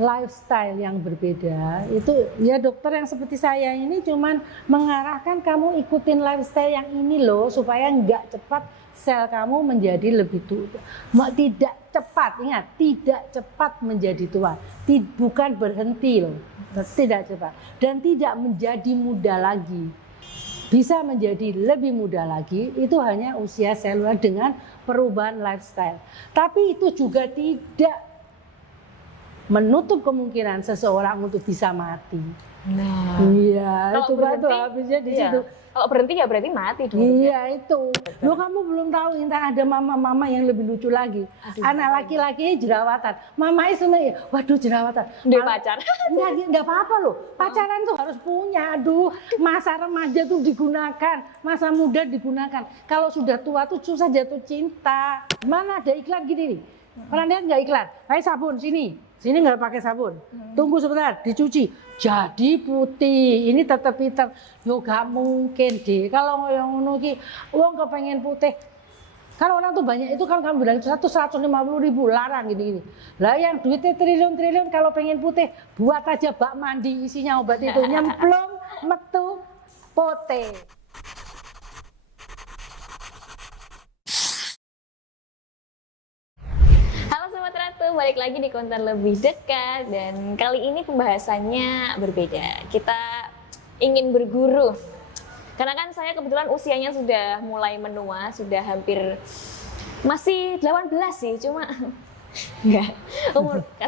lifestyle yang berbeda. Itu ya dokter yang seperti saya ini cuman mengarahkan kamu ikutin lifestyle yang ini loh supaya nggak cepat sel kamu menjadi lebih tua. Tidak cepat, ingat, tidak cepat menjadi tua. Bukan berhenti loh, tidak cepat. Dan tidak menjadi muda lagi. Bisa menjadi lebih muda lagi, itu hanya usia seluler dengan perubahan lifestyle. Tapi itu juga tidak menutup kemungkinan seseorang untuk bisa mati. Nah, iya, kalau itu berhenti, batu habisnya di situ. Kalau berhenti ya berarti mati dong. Iya itu. Loh kamu belum tahu Intan, ada mama-mama yang lebih lucu lagi. Anak laki-lakinya jerawatan. Mama itu waduh jerawatan. Dia pacar. Enggak apa-apa loh. Pacaran tuh harus punya. Aduh, masa remaja tuh digunakan, masa muda digunakan. Kalau sudah tua tuh susah jatuh cinta. Mana ada iklan gini nih? Pernah lihat nggak iklan? Kayak sabun sini nggak pakai sabun. Tunggu sebentar, dicuci. Jadi putih. Ini tetap hitam. Yo gak mungkin deh. Kalau yang ngono ki, wong kepengen putih. Kalau orang tuh banyak itu kan kamu bilang 150.000 larang gini-gini. Lah yang duitnya triliun-triliun kalau pengen putih, buat aja bak mandi isinya obat itu nyemplung metu putih. Balik lagi di konten lebih dekat dan kali ini pembahasannya berbeda. Kita ingin berguru karena kan saya kebetulan usianya sudah mulai menua, sudah hampir masih 18 sih, cuma enggak,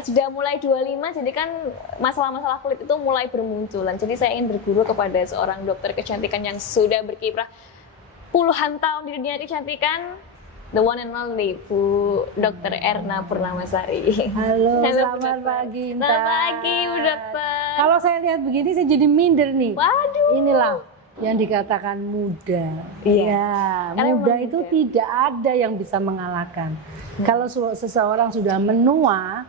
sudah mulai 25, jadi kan masalah-masalah kulit itu mulai bermunculan. Jadi saya ingin berguru kepada seorang dokter kecantikan yang sudah berkiprah puluhan tahun di dunia kecantikan, the one and only Bu Dr. Erna Purnamasari. Halo, selamat pagi Intan. Selamat pagi Bu Dokter. Kalau saya lihat begini saya jadi minder nih. Waduh. Inilah yang dikatakan muda. Iya. Ya, muda itu tidak ada yang bisa mengalahkan. Kalau seseorang sudah menua,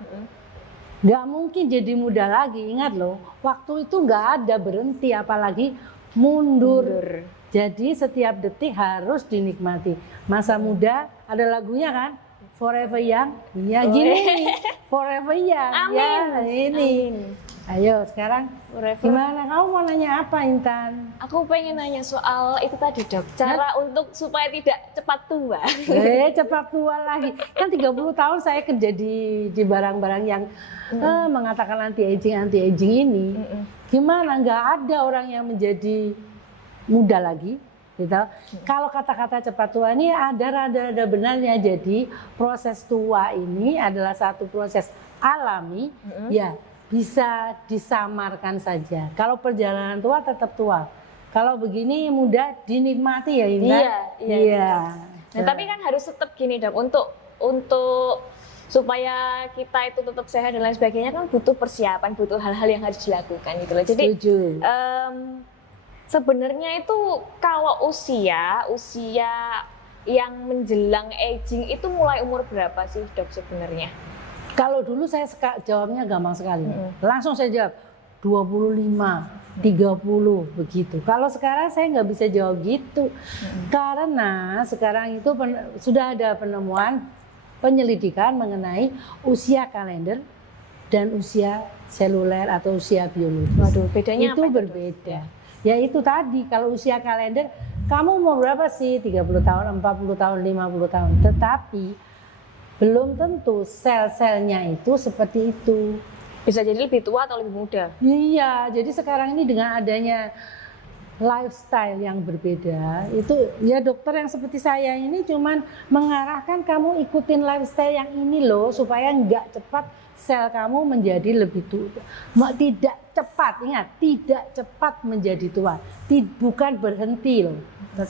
nggak mungkin jadi muda lagi. Ingat loh, waktu itu nggak ada berhenti, apalagi mundur. Jadi setiap detik harus dinikmati. Masa muda ada lagunya kan? Forever Young. Ya gini, Forever Young. Amin. Ya ini. Amin. Ayo sekarang gimana? Kamu mau nanya apa Intan? Aku pengen nanya soal itu tadi Dok. Cara untuk supaya tidak cepat tua. Cepat tua lagi. Kan 30 tahun saya kerja di barang-barang yang mengatakan anti-aging ini. Gimana? Nggak ada orang yang menjadi muda lagi, gitu. Kalau kata-kata cepat tua ini ada benarnya. Jadi proses tua ini adalah satu proses alami, ya bisa disamarkan saja. Kalau perjalanan tua tetap tua. Kalau begini muda dinikmati ya ini. Iya. Nah, tapi kan harus tetap gini Dok, untuk supaya kita itu tetap sehat dan lain sebagainya kan butuh persiapan, butuh hal-hal yang harus dilakukan gitu loh. Jadi sebenarnya itu kalau usia yang menjelang aging itu mulai umur berapa sih Dok sebenarnya? Kalau dulu saya jawabnya gampang sekali. Langsung saya jawab 25, 30 begitu. Kalau sekarang saya nggak bisa jawab gitu. Karena sekarang itu sudah ada penemuan penyelidikan mengenai usia kalender dan usia seluler atau usia biologis. Waduh, bedanya itu apa berbeda. Ya itu tadi, kalau usia kalender, kamu mau berapa sih? 30 tahun, 40 tahun, 50 tahun. Tetapi, belum tentu sel-selnya itu seperti itu. Bisa jadi lebih tua atau lebih muda? Iya, jadi sekarang ini dengan adanya lifestyle yang berbeda, itu ya dokter yang seperti saya ini cuman mengarahkan kamu ikutin lifestyle yang ini loh, supaya nggak cepat sel kamu menjadi lebih tua. Tidak cepat, ingat, tidak cepat menjadi tua. Bukan berhenti loh,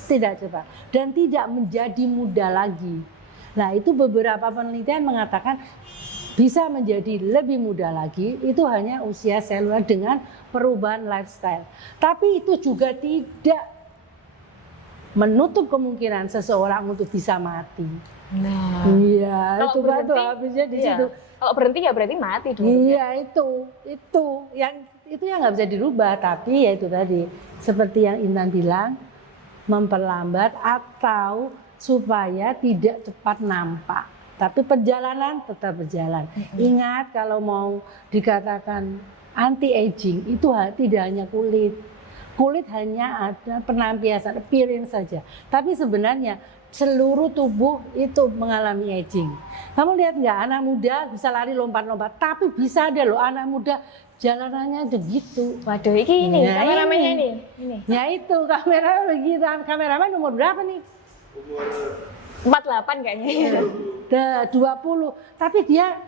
tidak cepat. Dan tidak menjadi muda lagi. Nah itu beberapa penelitian mengatakan bisa menjadi lebih muda lagi, itu hanya usia seluler dengan perubahan lifestyle. Tapi itu juga tidak menutup kemungkinan seseorang untuk bisa mati. Nah, iya, itu batu habisnya di situ. Kalau berhenti ya berarti mati dong. Iya, itu yang nggak bisa dirubah. Tapi ya itu tadi, seperti yang Intan bilang, memperlambat atau supaya tidak cepat nampak. tapi perjalanan tetap berjalan. Ingat kalau mau dikatakan anti aging itu tidak hanya kulit. Kulit hanya ada penampiasan, appearance saja. Tapi sebenarnya seluruh tubuh itu mengalami aging. Kamu lihat nggak, anak muda bisa lari lompat-lompat, tapi bisa ada loh anak muda jalanannya begitu. Waduh, ini Nah, kameramennya ini. Ya itu kamera begitu. Kameramen umur berapa nih? Umur 48 kayaknya. Udah 20. Tapi dia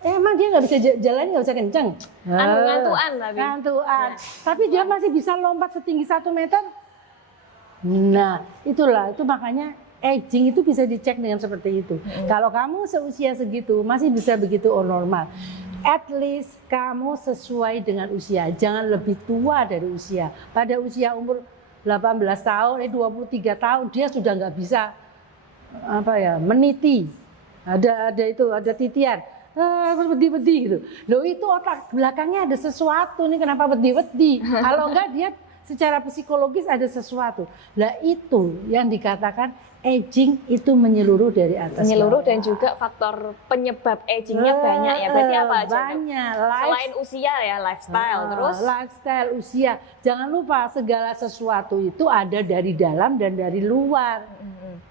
emang dia nggak bisa jalan, nggak bisa kenceng. Ngantuan tapi. Ngantuan. Tapi dia masih bisa lompat setinggi 1 meter. Nah, itulah. Itu makanya aging itu bisa dicek dengan seperti itu. Kalau kamu seusia segitu masih bisa begitu normal. At least kamu sesuai dengan usia. Jangan lebih tua dari usia. Pada usia umur 18 tahun, 23 tahun dia sudah nggak bisa meniti. Ada titian. Wedi-wedi gitu. Loh itu otak belakangnya ada sesuatu nih, kenapa wedi-wedi? Kalau enggak dia secara psikologis ada sesuatu. Lah itu yang dikatakan aging itu menyeluruh dari atas. Menyeluruh bawah. dan juga faktor penyebab agingnya banyak ya. Berarti apa aja? Banyak. Selain usia ya, lifestyle terus. Lifestyle, usia. Jangan lupa segala sesuatu itu ada dari dalam dan dari luar.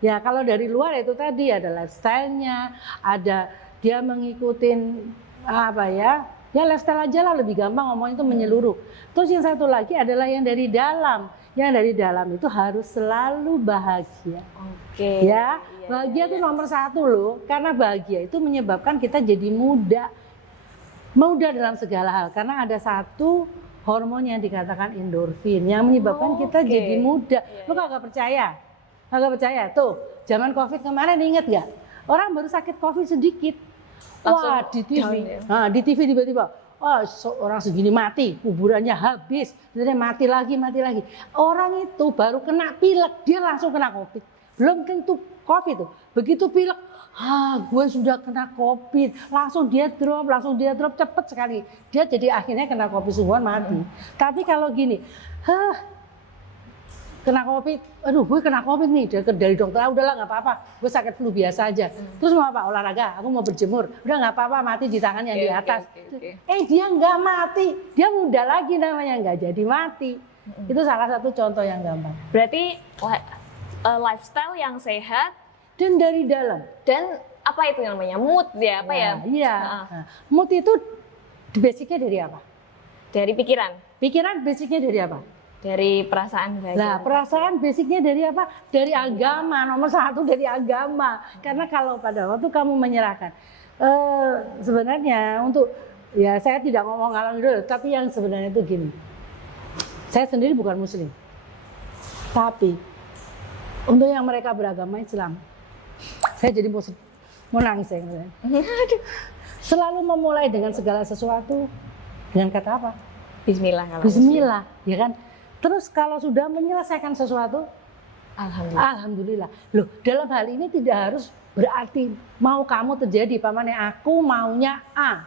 Ya kalau dari luar itu tadi ada lifestyle-nya, ada dia mengikutin ya lifestyle aja lah, lebih gampang ngomong itu menyeluruh. Terus yang satu lagi adalah yang dari dalam. Yang dari dalam itu harus selalu bahagia. Oke. Ya, bahagia itu nomor 1 loh. Karena bahagia itu menyebabkan kita jadi muda. Muda dalam segala hal. Karena ada satu hormon yang dikatakan endorfin yang menyebabkan kita jadi muda. Lu kagak percaya? Kagak percaya? Tuh, zaman Covid kemarin inget gak? Orang baru sakit Covid sedikit. Wah, di TV. Nah, di TV tiba-tiba, orang segini mati, kuburannya habis, jadi mati lagi. Orang itu baru kena pilek, dia langsung kena Covid. Belum tentu Covid tuh. Begitu pilek, gue sudah kena Covid. Langsung dia drop cepet sekali. Dia jadi akhirnya kena Covid semua mati. Tapi kalau gini, kena Covid, gue kena Covid nih, dari dokter, udahlah nggak apa-apa, gue sakit flu biasa aja. Terus mau apa? Olahraga, aku mau berjemur, udah nggak apa-apa, mati di tangan yang di atas. Dia nggak mati, dia muda lagi namanya, nggak jadi mati. Itu salah satu contoh yang gampang. Berarti lifestyle yang sehat Dan dari dalam. dan apa itu namanya? Mood ya, apa ya? Iya. Nah, mood itu basicnya dari apa? Dari pikiran, Pikiran basicnya dari apa? dari perasaan bahagia. Nah, perasaan basicnya dari apa? Dari agama, nomor 1 dari agama. Karena kalau pada waktu kamu menyerahkan, sebenarnya untuk, ya saya tidak ngomong ngalor ngidul, tapi yang sebenarnya itu gini. Saya sendiri bukan muslim. Tapi, untuk yang mereka beragama Islam, saya jadi mau nangis saya. Selalu memulai dengan segala sesuatu, dengan kata apa? Bismillah kalau Bismillah, ya kan? Terus kalau sudah menyelesaikan sesuatu, Alhamdulillah. alhamdulillah. Loh, dalam hal ini tidak harus berarti mau kamu terjadi, pamannya aku maunya A.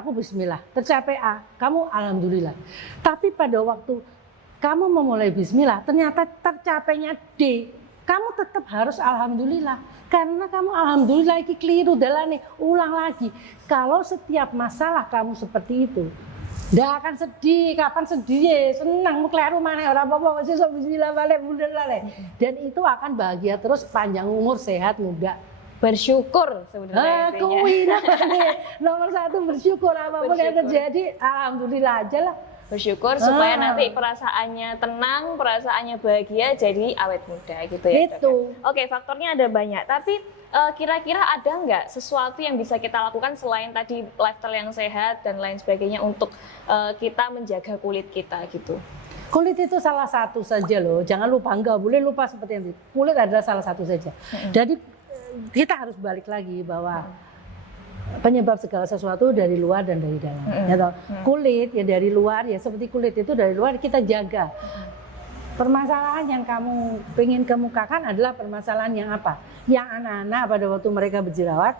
Aku bismillah, tercapai A, kamu alhamdulillah. Tapi pada waktu kamu memulai bismillah, ternyata tercapainya D, kamu tetap harus alhamdulillah. Karena kamu alhamdulillah iki keliru dalane, ulang lagi. Kalau setiap masalah kamu seperti itu, nggak akan sedih, kapan sedih ya, senang, mau keliru mana orang apa-apa, masih so bismillah balik, mundur balik. Dan itu akan bahagia terus, panjang umur, sehat, muda. Bersyukur sebenarnya intinya. Nomor 1 bersyukur, apapun yang terjadi, alhamdulillah aja lah. Bersyukur supaya nanti perasaannya tenang, perasaannya bahagia, jadi awet muda gitu ya. Itu. Oke, faktornya ada banyak, tapi kira-kira ada nggak sesuatu yang bisa kita lakukan selain tadi lifestyle yang sehat dan lain sebagainya untuk kita menjaga kulit kita gitu? Kulit itu salah satu saja loh, jangan lupa, nggak boleh lupa seperti itu. Kulit adalah salah satu saja. Jadi kita harus balik lagi bahwa penyebab segala sesuatu dari luar dan dari dalam. Ya toh? Kulit ya dari luar, ya seperti kulit itu dari luar kita jaga. Permasalahan yang kamu ingin kemukakan adalah permasalahan yang apa? Yang anak-anak pada waktu mereka berjerawat,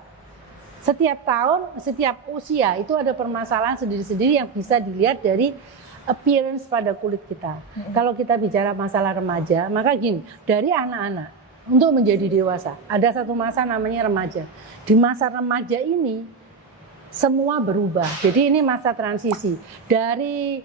setiap tahun, setiap usia itu ada permasalahan sendiri-sendiri yang bisa dilihat dari appearance pada kulit kita. Kalau kita bicara masalah remaja, maka gini, dari anak-anak untuk menjadi dewasa. Ada satu masa namanya remaja. Di masa remaja ini semua berubah. Jadi ini masa transisi dari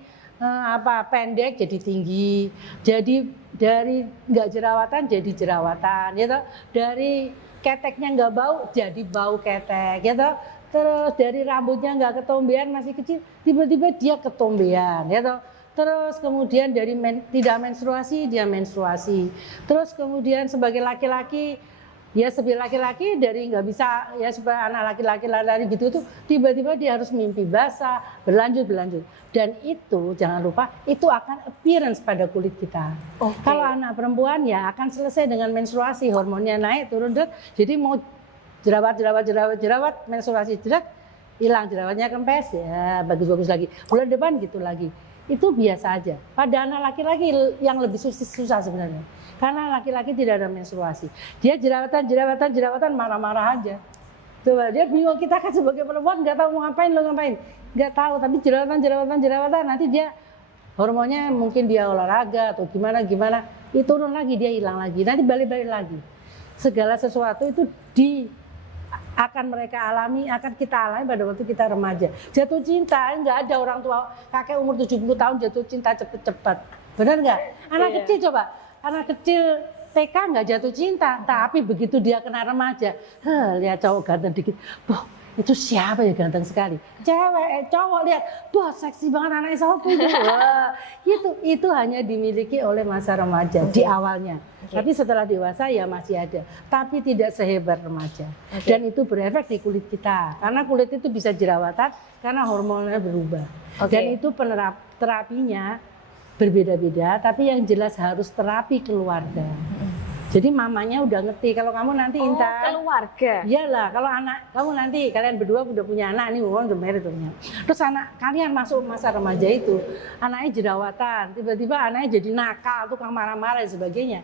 pendek jadi tinggi, jadi dari nggak jerawatan jadi jerawatan, gitu. Dari keteknya nggak bau jadi bau ketek, gitu. Terus dari rambutnya nggak ketombean masih kecil, tiba-tiba dia ketombean, gitu. Terus kemudian dari tidak menstruasi dia menstruasi. Terus kemudian sebagai laki-laki, ya sebagai laki-laki dari nggak bisa ya sebagai anak laki-laki lari gitu tuh tiba-tiba dia harus mimpi basah, berlanjut. Dan itu jangan lupa itu akan appearance pada kulit kita. Kalau anak perempuan ya akan selesai dengan menstruasi, hormonnya naik turun jadi mau jerawat menstruasi hilang, jerawatnya kempes ya bagus lagi. Bulan depan gitu lagi. Itu biasa aja. Pada anak laki-laki yang lebih susah sebenarnya. Karena laki-laki tidak ada menstruasi. Dia jerawatan marah-marah aja. Coba dia bingung, kita kan sebagai perempuan nggak tahu mau ngapain, lo ngapain. Nggak tahu, tapi jerawatan nanti dia hormonnya mungkin dia olahraga atau gimana. Itu turun lagi, dia hilang lagi. Nanti balik lagi. Segala sesuatu itu akan mereka alami, akan kita alami pada waktu kita remaja. Jatuh cinta, nggak ada orang tua kakek umur 70 tahun jatuh cinta cepet-cepet. Benar nggak? Anak kecil coba, anak kecil TK nggak jatuh cinta, tapi begitu dia kena remaja, lihat cowok ganteng dikit, wah itu siapa ya ganteng sekali? Cewek, cowok lihat, wah seksi banget anaknya siapa itu? Wah, itu hanya dimiliki oleh masa remaja di awalnya. Tapi setelah dewasa ya masih ada, tapi tidak sehebat remaja. Dan itu berefek di kulit kita, karena kulit itu bisa jerawatan karena hormonnya berubah. Dan itu terapinya berbeda-beda, tapi yang jelas harus terapi keluarga. Jadi mamanya udah ngerti, kalau kamu nanti Intan, keluarga. Iyalah, kalau anak kamu nanti kalian berdua udah punya anak, nih udah married punya. Terus anak kalian masuk masa remaja itu, anaknya jerawatan, tiba-tiba anaknya jadi nakal, tukang marah-marah dan sebagainya.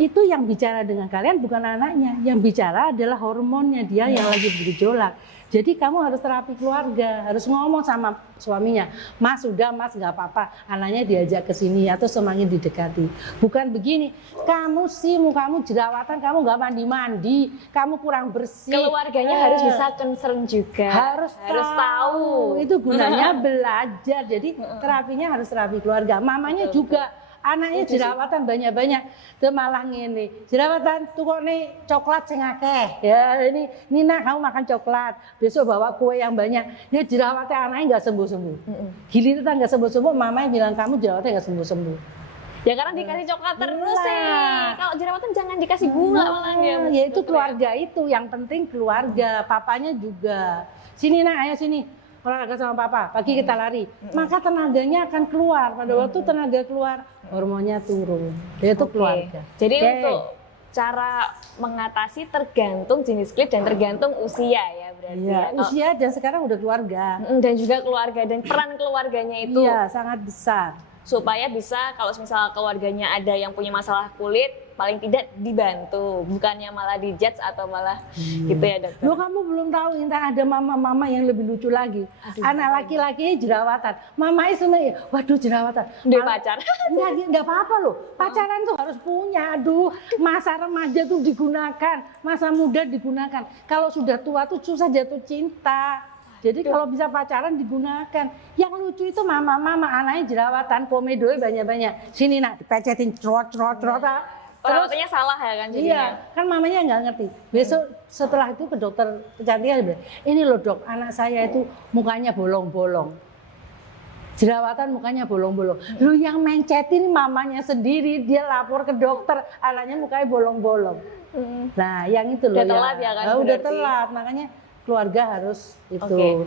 Itu yang bicara dengan kalian bukan anaknya, yang bicara adalah hormonnya dia yang lagi bergejolak. Jadi kamu harus terapi keluarga, harus ngomong sama suaminya, Mas udah Mas nggak apa-apa, anaknya diajak ke sini atau semakin didekati. Bukan begini, kamu sih mukamu jerawatan, kamu nggak mandi-mandi, kamu kurang bersih. Keluarganya harus bisa concern juga, harus tahu. Itu gunanya belajar. Jadi terapinya harus terapi keluarga. Mamanya juga. Anaknya jerawatan banyak-banyak, itu malah ngene. Jerawatan tuh kok nih coklat sing akeh. Ya ini Nina kamu makan coklat, besok bawa kue yang banyak. Ya jerawatnya anaknya nggak sembuh-sembuh. Giliran nggak sembuh-sembuh, mamanya bilang kamu jerawatnya nggak sembuh-sembuh. Ya karena dikasih coklat terus sih. Kalau jerawatan jangan dikasih gula malah dia. Ya itu keluarga itu, yang penting keluarga, papanya juga. Sini nak, ayo sini. Olahraga sama papa, pagi kita lari, maka tenaganya akan keluar. Pada waktu tenaga keluar, hormonnya turun. Itu keluarga. Jadi untuk cara mengatasi tergantung jenis kulit dan tergantung usia ya berarti. Iya, usia dan sekarang udah keluarga. Dan juga keluarga dan peran keluarganya itu. Iya, sangat besar. Supaya bisa kalau misalnya keluarganya ada yang punya masalah kulit, paling tidak dibantu, bukannya malah dijudge atau malah gitu ya dokter. Loh kamu belum tahu Intan, ada mama-mama yang lebih lucu lagi. Anak laki-lakinya jerawatan, mamanya sebenarnya, waduh jerawatan. Dia pacar? Enggak apa-apa loh, pacaran tuh harus punya. Aduh, masa remaja tuh digunakan, masa muda digunakan. Kalau sudah tua tuh susah jatuh cinta. Jadi kalau bisa pacaran digunakan. Yang lucu itu mama-mama anaknya jerawatan, komedonya banyak-banyak. Sini nak, dipecetin trot. Perawatannya salah ya kan jadinya? Iya, kan mamanya nggak ngerti. Besok setelah itu ke dokter kecantikan dia bilang, ini loh dok, anak saya itu mukanya bolong-bolong. Jerawatan mukanya bolong-bolong. Lu yang mencetin mamanya sendiri, dia lapor ke dokter, anaknya mukanya bolong-bolong. Nah, yang itu loh. Udah telat ya kan? Udah telat, makanya keluarga harus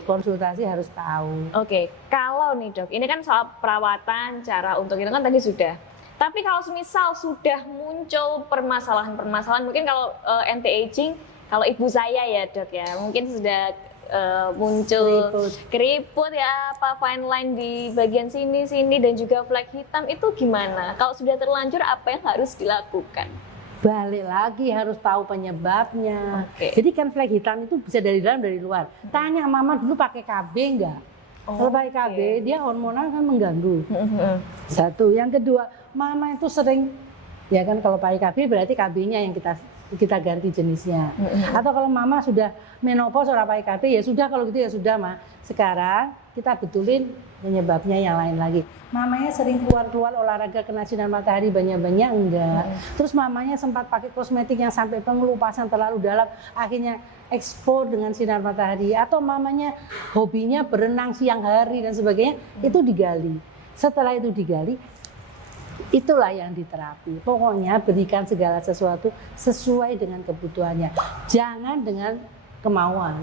konsultasi harus tahu. Kalau nih dok, ini kan soal perawatan, cara untuk itu kan tadi sudah. Tapi kalau misal sudah muncul permasalahan-permasalahan, mungkin kalau anti-aging, kalau ibu saya ya dok ya, mungkin sudah muncul keriput ya, apa fine line di bagian sini dan juga flek hitam, itu gimana? Kalau sudah terlanjur apa yang harus dilakukan? Balik lagi harus tahu penyebabnya. Jadi kan flek hitam itu bisa dari dalam dari luar. Tanya mama dulu pakai KB enggak? Kalau pakai KB dia hormonal kan mengganggu. Satu, yang kedua mama itu sering Ya kan, kalau pakai KB berarti KB-nya yang kita ganti jenisnya. Atau kalau mama sudah menopause ora pakai KB, ya sudah, kalau gitu ya sudah, Ma. Sekarang kita betulin penyebabnya yang lain lagi. Mamanya sering keluar olahraga kena sinar matahari banyak-banyak enggak. Terus mamanya sempat pakai kosmetik yang sampai pengelupasan terlalu dalam, akhirnya ekspor dengan sinar matahari. Atau mamanya hobinya berenang siang hari dan sebagainya, itu digali. Setelah itu digali, itulah yang diterapi. Pokoknya berikan segala sesuatu sesuai dengan kebutuhannya, jangan dengan kemauan.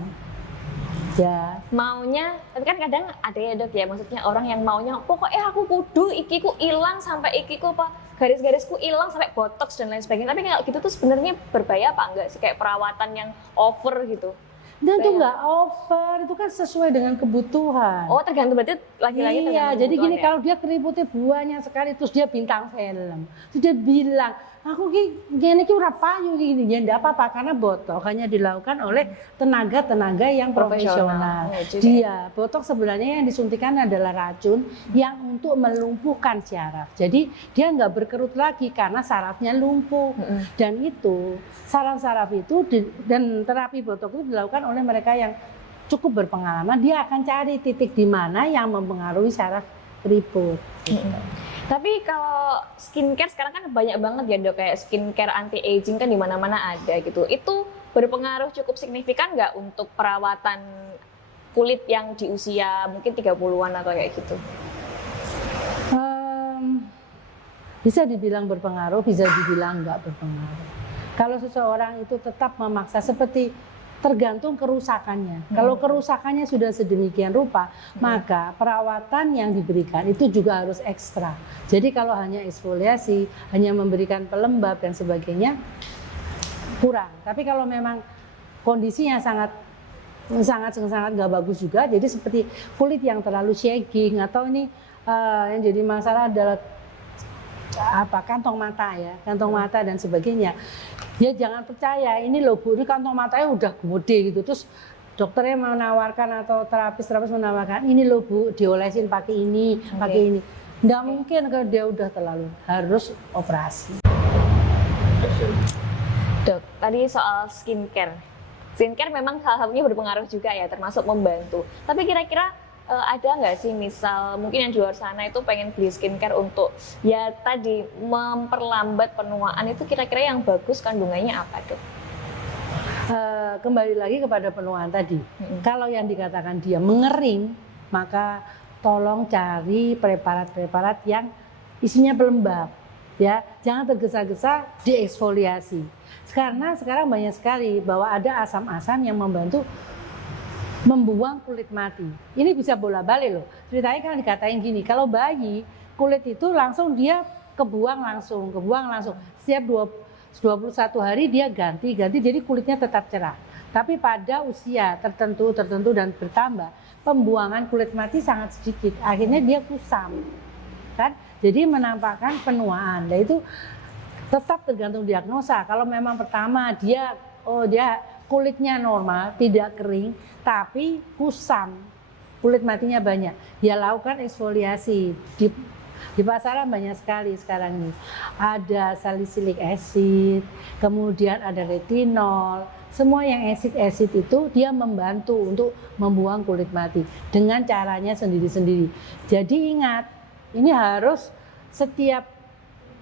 Ya, Maunya, tapi kan kadang ada ya Dok ya, maksudnya orang yang maunya pokoknya aku kudu ikiku hilang sampai ikiku apa garis-garisku hilang sampai botox dan lain sebagainya. Tapi kayak gitu tuh sebenarnya berbahaya apa enggak sih, kayak perawatan yang over gitu? dan itu nggak over, itu kan sesuai dengan kebutuhan. Oh, tergantung berarti laki-laki Iya, tergantung jadi kebutuhan gini, ya? kalau dia keriputnya banyak sekali, terus dia bintang film, terus dia bilang, aku gini ora payu gini, ya enggak apa-apa, karena botok hanya dilakukan oleh tenaga-tenaga yang profesional. Oh, jadi- Dia botok sebenarnya yang disuntikan adalah racun yang untuk melumpuhkan syaraf. Jadi dia nggak berkerut lagi karena sarafnya lumpuh. Dan itu saraf-saraf itu dan terapi botok itu dilakukan oleh mereka yang cukup berpengalaman. Dia akan cari titik di mana yang mempengaruhi saraf keriput. Tapi kalau skincare sekarang kan banyak banget ya Dok, kayak skincare anti aging kan di mana-mana ada gitu. Itu berpengaruh cukup signifikan nggak untuk perawatan kulit yang di usia mungkin 30-an atau kayak gitu? Bisa dibilang berpengaruh, bisa dibilang nggak berpengaruh. Kalau seseorang itu tetap memaksa, seperti tergantung kerusakannya. Kalau kerusakannya sudah sedemikian rupa, maka perawatan yang diberikan itu juga harus ekstra. Jadi kalau hanya eksfoliasi, hanya memberikan pelembab dan sebagainya, kurang. Tapi kalau memang kondisinya sangat nggak bagus juga, jadi seperti kulit yang terlalu shaking, atau ini yang jadi masalah adalah kantong mata ya, kantong mata dan sebagainya. Ya jangan percaya, ini loh Bu, ini kantong matanya udah gede gitu, terus dokternya menawarkan atau terapis menawarkan, ini loh Bu, diolesin pakai ini, pakai ini. Nggak mungkin kalau dia udah terlalu, harus operasi. Dok, tadi soal skincare. Skincare memang salah satunya berpengaruh juga ya, termasuk membantu. Tapi kira-kira ada nggak sih misal mungkin yang di luar sana itu pengen beli skincare untuk ya tadi memperlambat penuaan, itu kira-kira yang bagus kandungannya apa Dok? Kembali lagi kepada penuaan tadi. Kalau yang dikatakan dia mengering, maka tolong cari preparat-preparat yang isinya pelembab. Ya, jangan tergesa-gesa dieksfoliasi. Karena sekarang banyak sekali bahwa ada asam-asam yang membantu membuang kulit mati. Ini bisa bola-balik loh. Ceritanya kan dikatain gini, kalau bayi kulit itu langsung dia kebuang langsung. Setiap 21 hari dia ganti, jadi kulitnya tetap cerah. Tapi pada usia tertentu dan bertambah, pembuangan kulit mati sangat sedikit. Akhirnya dia kusam. Kan? Jadi menampakkan penuaan. Nah itu tetap tergantung diagnosa. Kalau memang pertama dia kulitnya normal, tidak kering, tapi kusam, kulit matinya banyak, ya lakukan eksfoliasi. Di pasaran banyak sekali sekarang ini. Ada salicylic acid, kemudian ada retinol. Semua yang acid itu dia membantu untuk membuang kulit mati dengan caranya sendiri-sendiri. Jadi ingat, ini harus setiap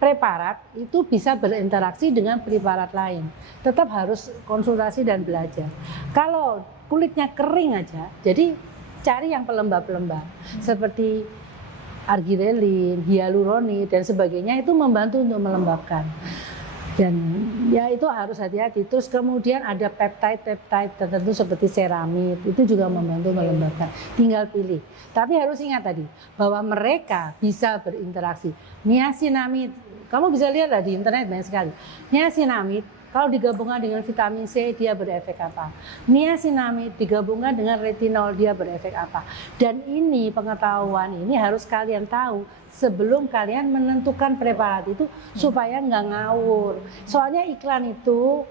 preparat itu bisa berinteraksi dengan preparat lain. Tetap harus konsultasi dan belajar. Kalau kulitnya kering aja, jadi cari yang pelembab-pelembab seperti argirelin, hyaluronid dan sebagainya, itu membantu untuk melembabkan. Dan ya itu harus hati-hati. Terus kemudian ada peptide tertentu seperti ceramid, itu juga membantu melembabkan. Tinggal pilih. Tapi harus ingat tadi bahwa mereka bisa berinteraksi. Niacinamide, kamu bisa lihat lah di internet banyak sekali. Niacinamide kalau digabungkan dengan vitamin C dia berefek apa? Niacinamide digabungkan dengan retinol dia berefek apa? Dan ini pengetahuan ini harus kalian tahu sebelum kalian menentukan preparat itu supaya nggak ngawur. Soalnya iklan itu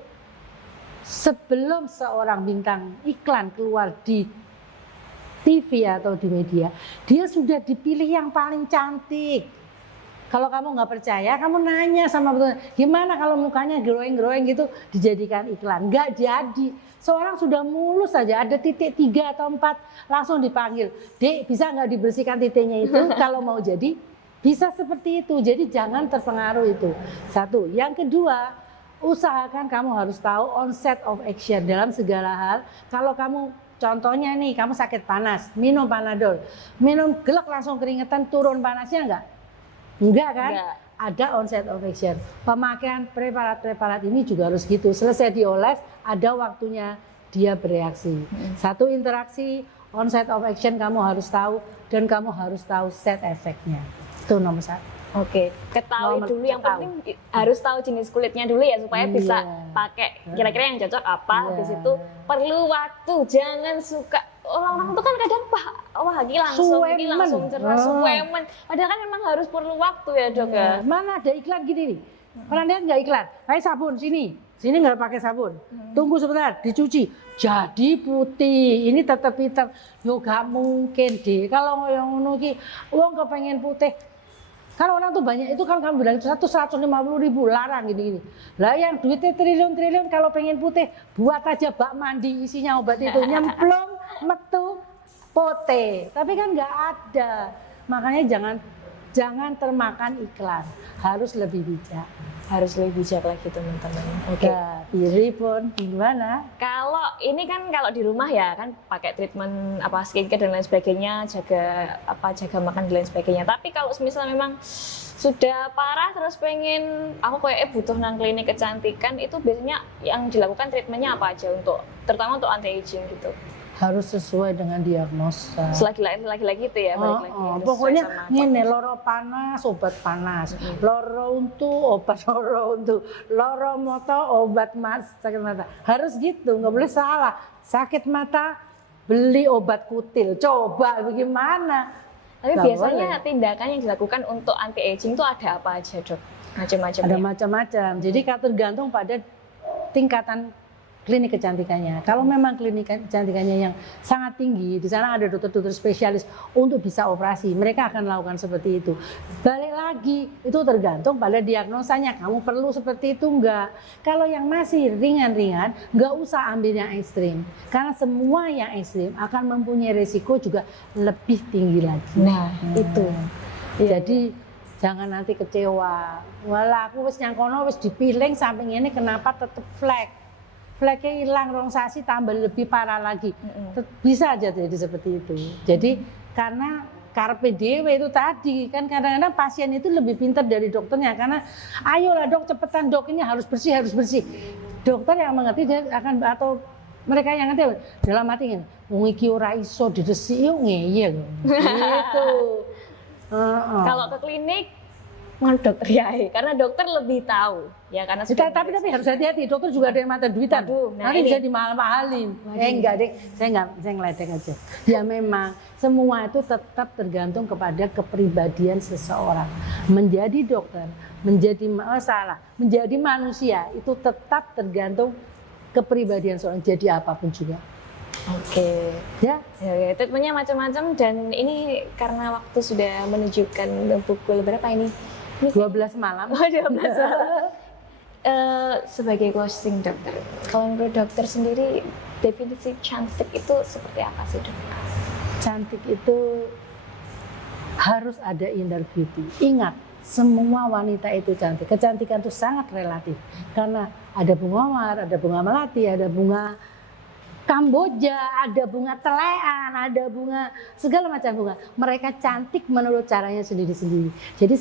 sebelum seorang bintang iklan keluar di TV atau di media, dia sudah dipilih yang paling cantik. Kalau kamu nggak percaya, kamu nanya sama betul, gimana kalau mukanya growing gitu dijadikan iklan? Nggak jadi. Seorang sudah mulus saja, ada titik 3 atau 4 langsung dipanggil. Dek, bisa nggak dibersihkan titiknya itu? Kalau mau jadi, bisa seperti itu. Jadi jangan terpengaruh itu. Satu. Yang kedua, usahakan kamu harus tahu onset of action dalam segala hal. Kalau kamu contohnya nih, kamu sakit panas, minum Panadol, minum gelek langsung keringetan, turun panasnya enggak? Enggak kan? Enggak. Ada onset of action. Pemakaian preparat-preparat ini juga harus gitu. Selesai dioles, ada waktunya dia bereaksi. Satu interaksi, onset of action kamu harus tahu, dan kamu harus tahu set efeknya. Itu nomor 1. Oke, ketahui dulu yang penting harus tahu jenis kulitnya dulu ya supaya bisa pakai kira-kira yang cocok apa. Habis itu perlu waktu, jangan suka orang-orang tuh kan kadang wah ini langsung cerah, suwemen. Padahal kan memang harus perlu waktu ya dok ya. Mana ada iklan gini nih? Pernah lihat nggak iklan? Kayak sabun sini nggak pakai sabun. Tunggu sebentar, dicuci jadi putih. Ini tetap hitam. Yo gak mungkin deh. Kalau yang ngono ki, uang kepengen putih. Kalau orang tuh banyak itu kan kamu bilang 150.000 larang gini-gini. Lah yang duitnya triliun-triliun kalau pengen putih buat aja bak mandi isinya obat itu nyemplung metu pote. Tapi kan nggak ada. Makanya jangan termakan iklan. Harus lebih bijak. Harus lebih bijak lagi teman-teman. Oke. Diri pun gimana? Kalau ini kan kalau di rumah ya kan pakai treatment apa skincare dan lain sebagainya, jaga makan dan lain sebagainya. Tapi kalau misalnya memang sudah parah terus pengen aku kayak butuh nang klinik kecantikan, itu biasanya yang dilakukan treatmentnya apa aja terutama untuk anti aging gitu. Harus sesuai dengan diagnosa. Lagi-lagi itu ya, balik lagi. Pokoknya ngene, loro panas obat panas, loro untu obat loro untu, loro mata obat sakit mata. Harus gitu, nggak boleh salah. Sakit mata beli obat kutil, coba bagaimana? Tapi biasanya tindakan yang dilakukan untuk anti aging itu ada apa aja dok? Macam-macam. Ada macam-macam. Jadi tergantung pada tingkatan klinik kecantikannya. Kalau memang klinik kecantikannya yang sangat tinggi, di sana ada dokter-dokter spesialis untuk bisa operasi, mereka akan lakukan seperti itu. Balik lagi, itu tergantung pada diagnosanya. Kamu perlu seperti itu enggak? Kalau yang masih ringan-ringan, enggak usah ambil yang ekstrim. Karena semua yang ekstrim akan mempunyai resiko juga lebih tinggi lagi. Nah, itu. Jadi jangan nanti kecewa. Walah aku wis nyangkono wis dipiling samping ini kenapa tetap flek. Fleknya hilang, rongsasi tambah lebih parah lagi. Bisa aja jadi seperti itu. Jadi karena karpe dewe itu tadi kan kadang-kadang pasien itu lebih pintar dari dokternya karena ayolah dok cepetan dok ini harus bersih. Dokter yang mengerti dia akan atau mereka yang ngerti dalam hati ini wong iki ora iso diresiki yo ngeyel gitu. Kalau ke klinik dokter ya, karena dokter lebih tahu ya karena tapi harus hati-hati, dokter juga ada yang mata duitan. Nanti bisa dimahal-mahalin. Enggak deh, saya ngeledek aja. Ya memang semua itu tetap tergantung kepada kepribadian seseorang. Menjadi dokter, menjadi manusia itu tetap tergantung kepribadian seorang. Jadi apapun juga. Oke. Ya, treatmentnya macam-macam dan ini karena waktu sudah menunjukkan pukul berapa ini? 12 malam. Oh, 12 malam. Sebagai closing dokter, kalau menurut dokter sendiri definisi cantik itu seperti apa sih dok? Cantik itu harus ada inner beauty. Ingat, semua wanita itu cantik. Kecantikan itu sangat relatif karena ada bunga mawar, ada bunga melati, ada bunga Kamboja, ada bunga telean, ada bunga segala macam bunga. Mereka cantik menurut caranya sendiri-sendiri. Jadi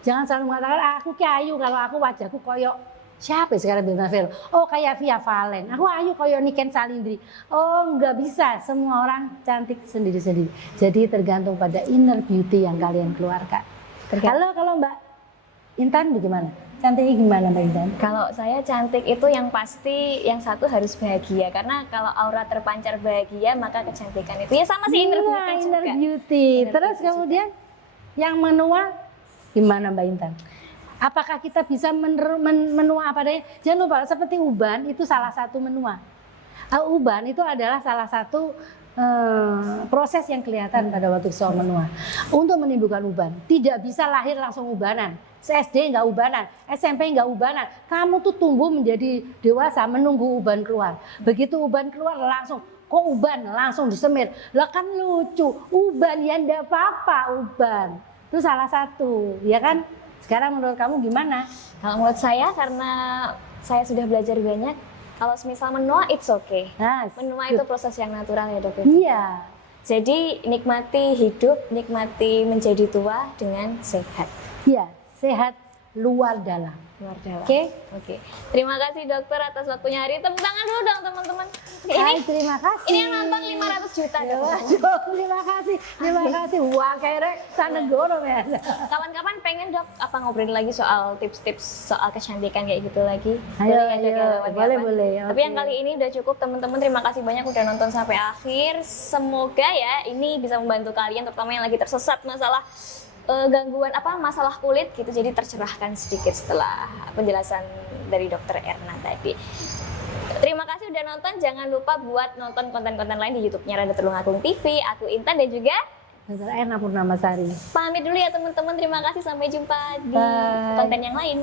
jangan selalu mengatakan aku kayu kalau aku wajahku koyok siapa sekarang bintang film. Oh kayak Via Valen. Aku ayu koyok Niken Salindri. Oh nggak bisa. Semua orang cantik sendiri-sendiri. Jadi tergantung pada inner beauty yang kalian keluarkan. Kalau Mbak Intan bagaimana? Cantiknya gimana Mbak Intan? Kalau saya cantik itu yang pasti yang satu harus bahagia karena kalau aura terpancar bahagia maka kecantikan itu ya sama sih inner beauty juga. Inner beauty. Terus kemudian yang menua gimana Mbak Intan? Apakah kita bisa menua apa adanya? Jangan lupa seperti uban itu salah satu menua. Uban itu adalah salah satu proses yang kelihatan pada waktu seseorang menua untuk menimbulkan uban. Tidak bisa lahir langsung ubanan. SD nggak ubanan, SMP nggak ubanan. Kamu tuh tumbuh menjadi dewasa menunggu uban keluar. Begitu uban keluar langsung, kok uban langsung disemir. Lah kan lucu, uban ya ndak apa-apa uban. Itu salah satu, ya kan? Sekarang menurut kamu gimana? Kalau menurut saya karena saya sudah belajar banyak, kalau misal menua it's okay. Nah, Menua itu proses yang natural ya dok. iya, Jadi nikmati hidup, nikmati menjadi tua dengan sehat. iya, sehat luar dalam. Luar dalam. Oke? Oke. Terima kasih dokter atas waktunya hari ini. Tepuk tangan dulu dong teman-teman. Hai, terima kasih. Ini yang nonton 500 juta Ya, dok. waduh, terima kasih. Wah, kayaknya sanegoro ya. Kapan-kapan pengen dok apa ngobrolin lagi soal tips-tips soal kecantikan kayak gitu lagi. Ayo, Boleh nggak, Dok, ayo. ya, kapan-kapan? Boleh. Tapi Oke. yang kali ini udah cukup teman-teman. Terima kasih banyak udah nonton sampai akhir. Semoga ya ini bisa membantu kalian terutama yang lagi tersesat masalah gangguan masalah kulit gitu, jadi tercerahkan sedikit setelah penjelasan dari dokter Erna tadi. Terima kasih udah nonton, jangan lupa buat nonton konten-konten lain di YouTube-nya Rada Tulungagung TV. Aku Intan dan juga Dr. Erna Purnamasari. pamit dulu ya teman-teman. Terima kasih, sampai jumpa di Bye. konten yang lain.